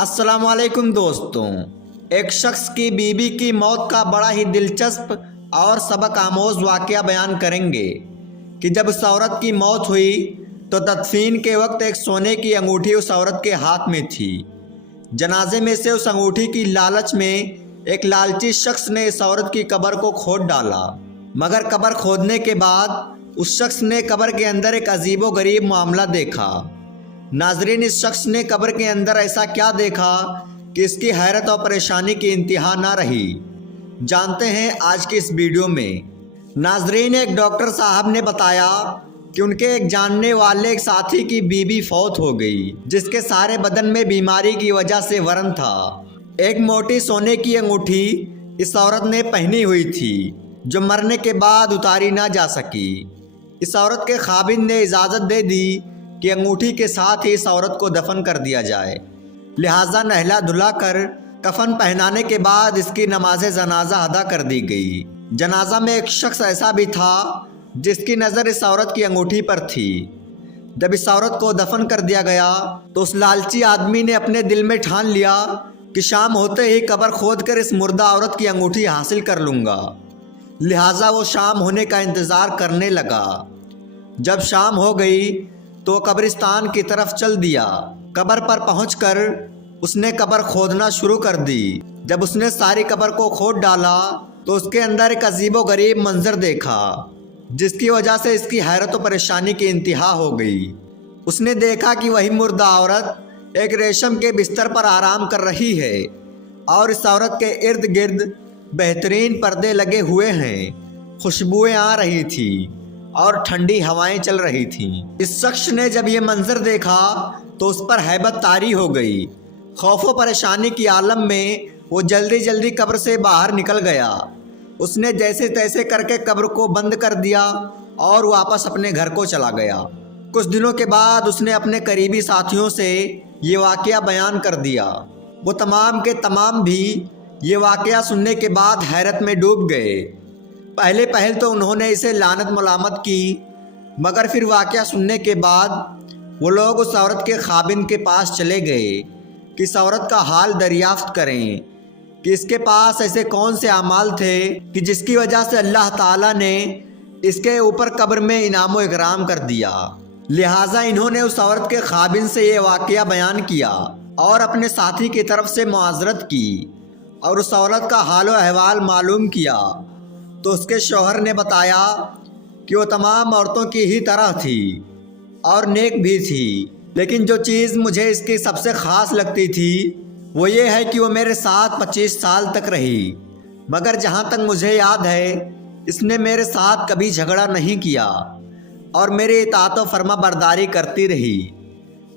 अस्सलाम वालेकुम दोस्तों। एक शख्स की बीवी की मौत का बड़ा ही दिलचस्प और सबक आमोज वाक़या बयान करेंगे कि जब उस औरत की मौत हुई तो तदफीन के वक्त एक सोने की अंगूठी उस औरत के हाथ में थी। जनाजे में से उस अंगूठी की लालच में एक लालची शख्स ने इस औरत की कब्र को खोद डाला, मगर कब्र खोदने के बाद उस शख्स ने कब्र के अंदर एक अजीबो गरीब मामला देखा। नाजरीन, इस शख्स ने कब्र के अंदर ऐसा क्या देखा कि इसकी हैरत और परेशानी की इंतहा ना रही। जानते हैं आज की इस वीडियो में। नाजरीन, एक डॉक्टर साहब ने बताया कि उनके एक जानने वाले एक साथी की बीवी फौत हो गई, जिसके सारे बदन में बीमारी की वजह से वरन था। एक मोटी सोने की अंगूठी इस औरत ने पहनी हुई थी, जो मरने के बाद उतारी ना जा सकी। इस औरत के खाबिन ने इजाज़त दे दी कि अंगूठी के साथ ही इस औरत को दफन कर दिया जाए। लिहाजा नहला धुला कर कफन पहनाने के बाद इसकी नमाज जनाजा अदा कर दी गई। जनाजा में एक शख्स ऐसा भी था जिसकी नज़र इस औरत की अंगूठी पर थी। जब इस औरत को दफन कर दिया गया तो उस लालची आदमी ने अपने दिल में ठान लिया कि शाम होते ही कब्र खोद कर इस मुर्दा औरत की अंगूठी हासिल कर लूँगा। लिहाजा वो शाम होने का इंतज़ार करने लगा। जब शाम हो गई तो कब्रिस्तान की तरफ चल दिया। कब्र पर पहुंचकर उसने कब्र खोदना शुरू कर दी। जब उसने सारी कब्र को खोद डाला तो उसके अंदर एक अजीबो गरीब मंजर देखा, जिसकी वजह से इसकी हैरत और परेशानी की इंतहा हो गई। उसने देखा कि वही मुर्दा औरत एक रेशम के बिस्तर पर आराम कर रही है और इस औरत के इर्द गिर्द बेहतरीन पर्दे लगे हुए हैं। खुशबुएं आ रही थी और ठंडी हवाएं चल रही थीं। इस शख्स ने जब ये मंजर देखा तो उस पर हैबत तारी हो गई। खौफ व परेशानी की आलम में वो जल्दी जल्दी कब्र से बाहर निकल गया। उसने जैसे तैसे करके कब्र को बंद कर दिया और वापस अपने घर को चला गया। कुछ दिनों के बाद उसने अपने करीबी साथियों से ये वाक़या बयान कर दिया। वो तमाम के तमाम भी ये वाक़या सुनने के बाद हैरत में डूब गए। पहले तो उन्होंने इसे लानत मलामत की, मगर फिर वाक़या सुनने के बाद वो लोग उस औरत के खाबिन के पास चले गए कि इस औरत का हाल दरियाफ्त करें कि इसके पास ऐसे कौन से अमाल थे कि जिसकी वजह से अल्लाह ताला ने इसके ऊपर कब्र में इनाम व इकराम कर दिया। लिहाजा इन्होंने उस औरत के खाबिन से ये वाक़या बयान किया और अपने साथी की तरफ से मुआज़रत की और उस औरत का हाल व अहवाल मालूम किया। तो उसके शौहर ने बताया कि वो तमाम औरतों की ही तरह थी और नेक भी थी, लेकिन जो चीज़ मुझे इसकी सबसे ख़ास लगती थी वो ये है कि वो मेरे साथ 25 साल तक रही, मगर जहाँ तक मुझे याद है इसने मेरे साथ कभी झगड़ा नहीं किया और मेरी इताअत व फर्मा बरदारी करती रही।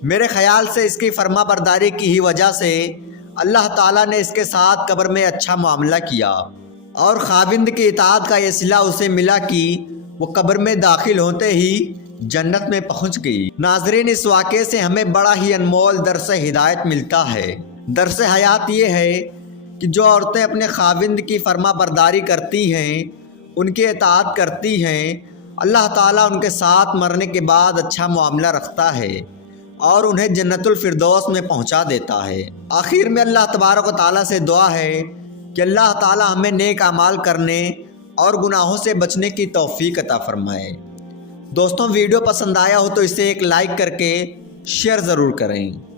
मेरे ख़याल से इसकी फर्मा बरदारी की ही वजह से अल्लाह ताला ने इसके साथ कब्र में अच्छा मामला किया और खाविंद की इताअत का ये सिला उसे मिला कि वो कब्र में दाखिल होते ही जन्नत में पहुंच गई। नाजरीन, इस वाक़े से हमें बड़ा ही अनमोल दर्स हिदायत मिलता है। दर्स हयात ये है कि जो औरतें अपने खाविंद की फर्मा बरदारी करती हैं, उनकी इताअत करती हैं, अल्लाह ताला उनके साथ मरने के बाद अच्छा मामला रखता है और उन्हें जन्नतुल फिरदौस में पहुँचा देता है। आखिर में अल्लाह तबारक व तआला से दुआ है कि अल्लाह ताला हमें नेक अमाल करने और गुनाहों से बचने की तौफीक अता फरमाए। दोस्तों, वीडियो पसंद आया हो तो इसे एक लाइक करके शेयर ज़रूर करें।